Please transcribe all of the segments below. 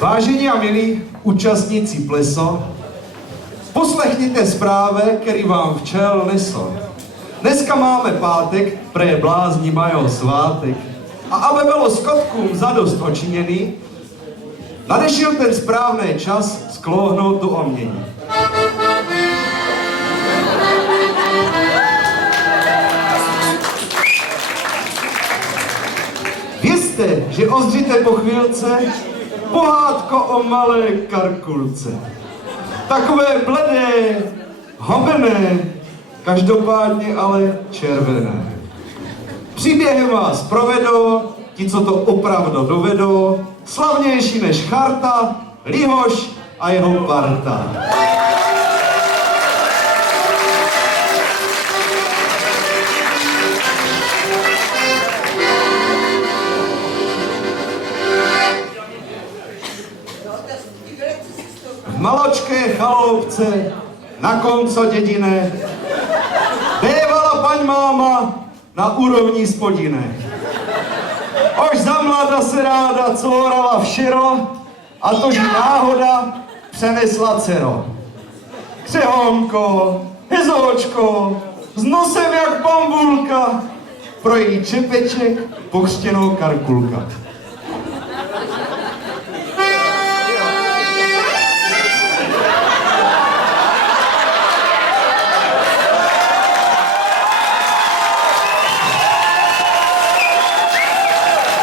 Vážení a milí účastníci pleso, poslechněte zprávy, který vám včel neso. Dneska máme pátek, pre blázni mají svátek. A aby bylo skotkům zadost očiněný, nadešel ten správný čas sklouhnout do omění. Vězte, že ozdříte po chvílce pohádko o malé Karkulce. Takové bledé, hobené, každopádně ale červené. Příběhem vás provedou ti, co to opravdu dovedou, slavnější než Charta, Lihoš a jeho parta. V maločké chaloupce na konco dědine bévala paň máma na úrovni spodine. Ož za mlada se ráda córala všero a tož náhoda přenesla dcero. Křehonko, hezoučko, s nosem jak bambulka, pro její čepeček pokřtěnou Karkulka.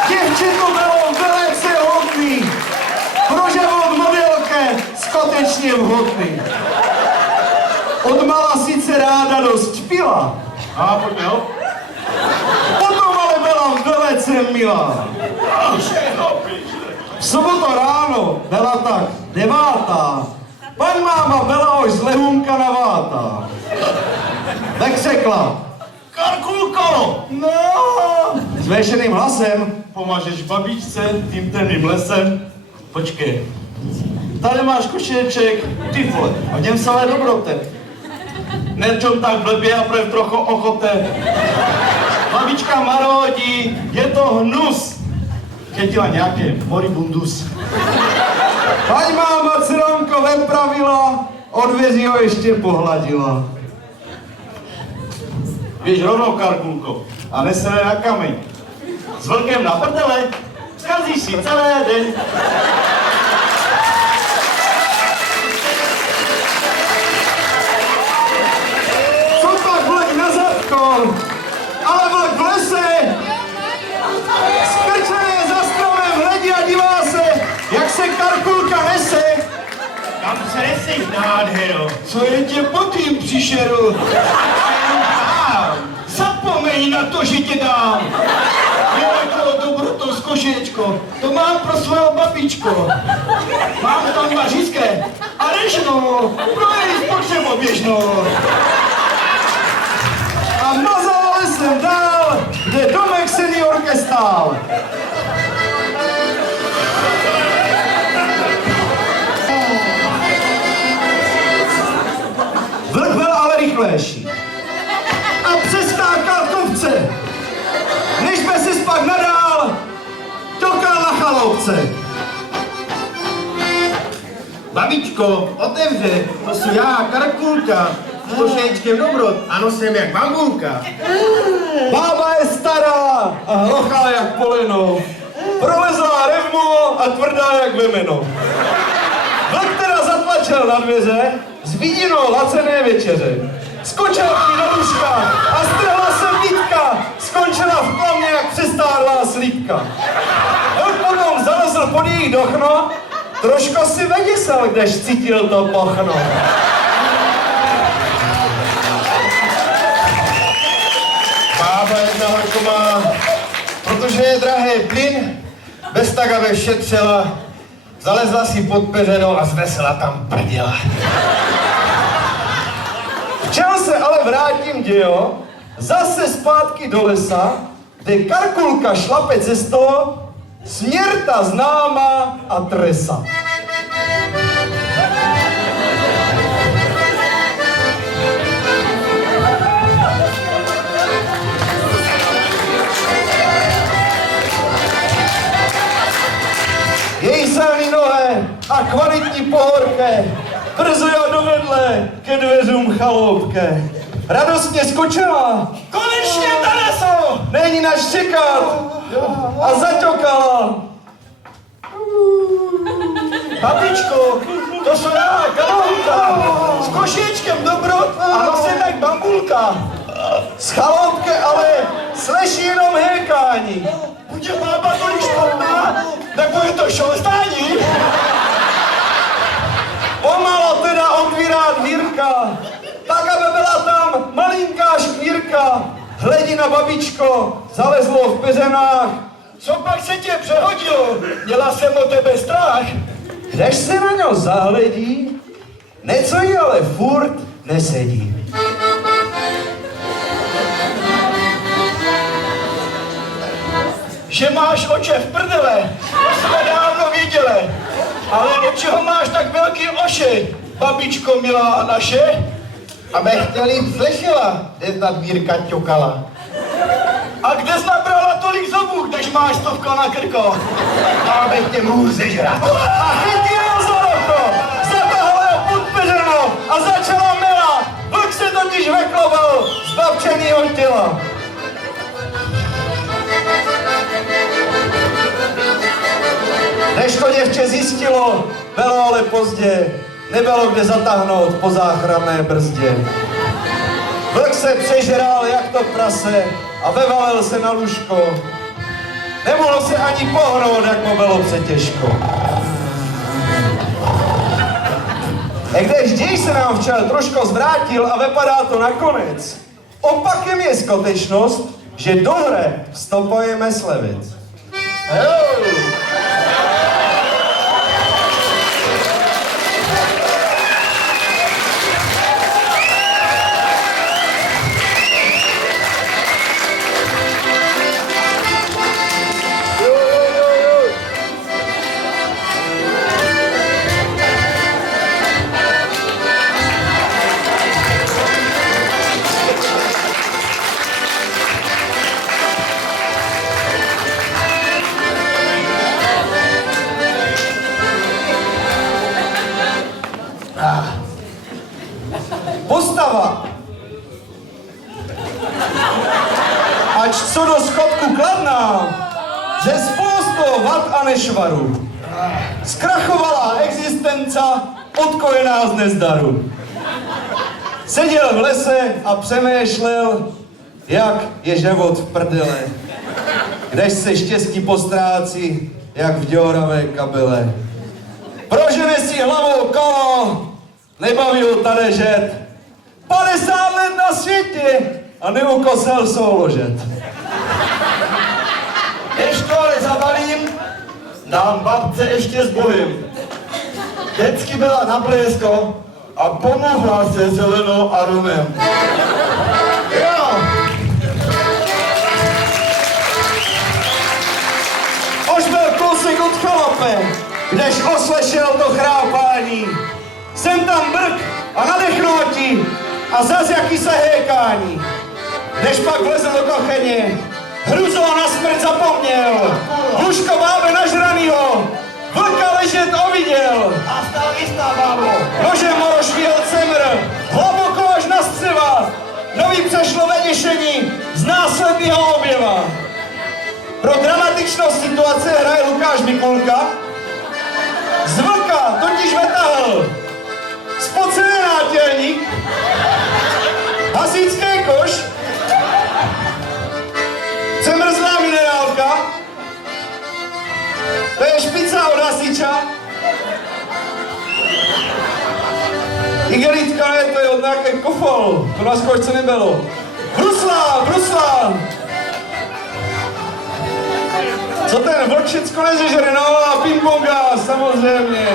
Děvčito bylo velice hodný, pro život modelke skutečně vhodný. Odmala sice ráda dost pila, a pojďme, potom ale byla velice milá. V sobotu ráno byla tak 9. Paň máma byla už z lehůnka navátá. Tak řekla: Karkulko! No! Zvěšeným hlasem: Pomážeš babičce tím temným lesem. Počkej, tady máš košíček, ty vole, a v něm samé dobrote. Nečom tak blbě a projev trochu ochote. Babička marodí, je to hnus. Chytila nějaký moribundus. Paň máma dceronko vepravila, odvězí ho ještě pohladila. Běž rovnou, Karkulko, a neseme na kameň. S vlkem na prdele, zkazíš si celý den. Co pak vlek na zadko? Ale vlk v lese! Skrčené za stromem hledí a dívá se, jak se Karkulka nese. Kam se neseš, nádhero? Co je tě po tým příšeru? Zapomeň na to, že tě dám. Jako dobroto z košíčko, to mám pro svého babičko. Mám tam 2 řízké a rešnou, pro její spotřebu běžnou. A mazal jsem dál, kde domek seniorke stál. Vlk byl ale rychlejší a přeskákal kovce, než by si spak nadál dokal na chaloupce. Babičko, otevře, to jsem já, Karkulka, s košíčkem dobrot, ano, jsem jak bambulka. Bába je stará a hlochá jak poleno, prolezlá revmo a tvrdá jak vemeno. Vlk teda zatlačil na dveře s vidinou lacené večeře. Skočil k ní do lůžka a strhla se Vítka, skončila v klamě jak přestárlá slípka. Vlk potom zalezl pod její dochno, trošku si veděsel, kdež cítil to pochno. Bába jedna horko má, protože je drahý plyn, bez tak, aby šetřila, zalezla si pod peřenou a zvesela tam prděla. Včel se ale vrátím, dějo, zase zpátky do lesa, kde Karkulka šlape cestou, směr ta známá adresa. Její kyselný nohe a kvalitní pohorke. Brzo já dovedle ke dveřům chaloupke. Radostně skočila. Konečně, Tereso! Není nač čekat. A zaťokala. Babičko, to jsou já, Kalouka, s košíčkem dobrot a nosím jak bambulka. Z chaloupky ale slyší jenom hékání. Bude bába tolik špatná, nebo je to šolstání? Pomalo teda otvírá dvírka, tak aby byla tam malinká škvírka. Hledí na babičko, zalezlo v peřenách. Co pak se tě přehodilo? Měla jsem o tebe strach. Když se na něho zahledí, něco jí ale furt nesedí. Že máš oče v prdele, to jsme dávno viděli. Ale od čeho máš tak velký oši? Babičko milá naše? Aby chtěli slyšela, kde ta dvírka ťokala. A kde jsi nabrala tolik zobů, když máš stovka na krko? Abych tě mohl zežrat. A chytil za roko, zatahala ho pod peřeno a začala mela. Vlk se totiž veklobal z babčenýho těla. Než to děvče zjistilo, bylo ale pozdě. Nebylo kde zatáhnout po záchranné brzdě. Vlk se přežral jak to prase a vevalil se na lůžko. Nemohl se ani pohnout, jak mu bylo přetěžko. Když děj se nám včel trošku zvrátil a vypadá to nakonec, opakem je skutečnost, že do hry vstupujeme slevic. Postava. Ač co do schodku kladná, že spoustu vad a nešvaru. Zkrachovala existenca, odkojená z nezdaru. Seděl v lese a přemýšlel, jak je život v prdele. Když se štěstí postrácí, jak v děuravé kabele. Prožene si hlavou kolo, nebaví ho tady žet. 50 let na světě a neukosel souložet. Než to ale zabalím, dám babce ještě s bohem. Vždycky byla na blízko a pomohla se zelenou a rumem. Jo! Už byl kousek od chalope, když oslešel to chrápání. Jsem tam brk a nadechnutí a zas jaký se hékání. Když pak vlezl do kocheně, hruzo na smrt zapomněl. Duško bábe nažranýho, vlka ležet oviděl. A stal jistá, bábo. Nožem morošvíl cemr, hluboko až na střeva. Nový přešlo ve děšení z následného objeva. Pro dramatičnost situace hraje Lukáš Mikulka. Z vlka totiž vytahl spocený nátělník, hasičský koš, přemrzlá minerálka, to je špica od hasiča, igelitka ne, to je od nějaké kofol, to na zkoušce nebylo. Bruslán! Co ten vlk všecko nezežere, no a pingponga, samozřejmě.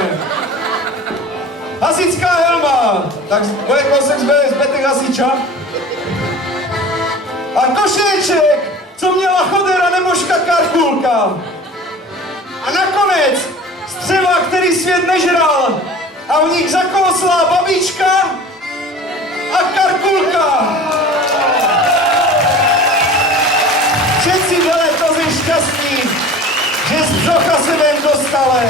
Hasičská helma, tak bude kousek zbytek hasiča. A košíček, co měla chodera nebožka Karkulka. A nakonec střeva, který svět nežral. A v nich zakousla babička a Karkulka. Všetci byli to šťastní, že z břocha se ven dostali.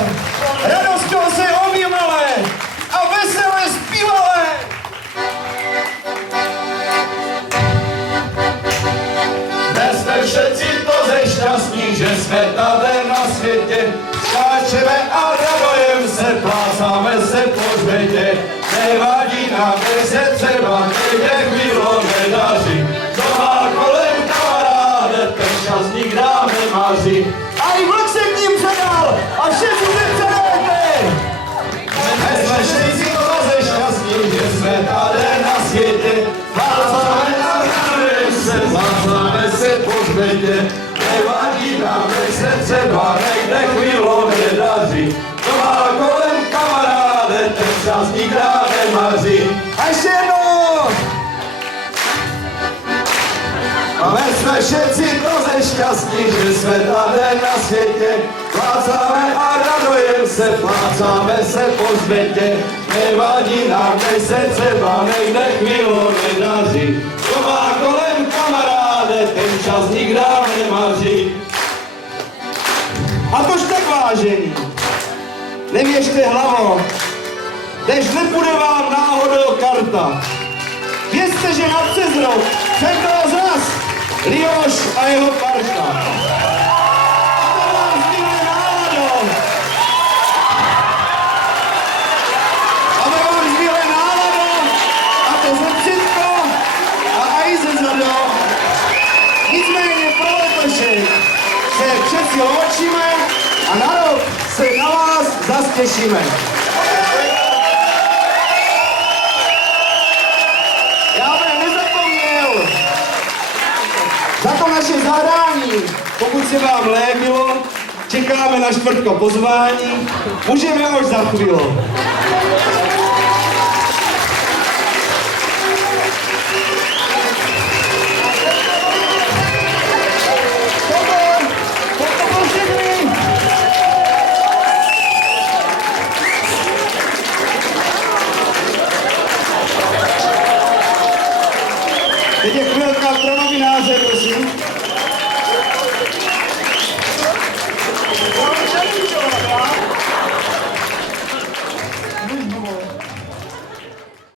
všetci doze šťastní, že jsme tady na světě. Plácáme a radujeme se, plácáme se po světě. Nevadí nám, než se třeba někde chvílo nedaří. To má kolem kamaráde, ten čas nikdy nemaří. A tož tak vážení, nevěřte hlavo, tež nepůjde vám náhodou karta. Vězte, že na přes rok překonal zas Lioš a jeho parta. A to vám zbývá náladou. A to ze předko a aj ze zadu. Nicméně pro letošek se přeci loučíme a na rok se na vás zas těšíme. Já bych nezapomněl za to naše zadání. Pokud se vám líbilo, čekáme na čtvrtko pozvání. Můžeme už za chvíli. Teď je chvilka pro novináře, prosím.